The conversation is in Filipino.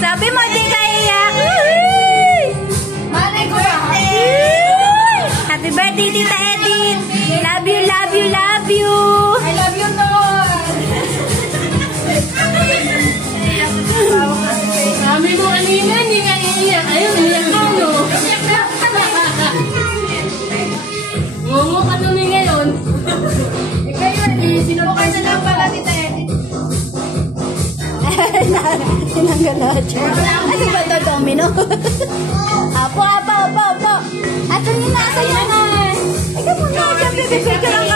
Sabi mo, di ka iyak. Malay ko ba? Happy birthday, Tita Edith. Love you, love you, love you. I love you, Lord. Sabi mo kanina, hindi nga iiyak. Ayun, iiyak mo, no? Ngungo ka namin ngayon. Ikaw yun, sinubukar na lang pala, Tita Edith. Tinanggal na siya. Ano ba ito, domino? Apo. Ato nyo na, ato nyo na. Ikaw mo na, bebe, ka lang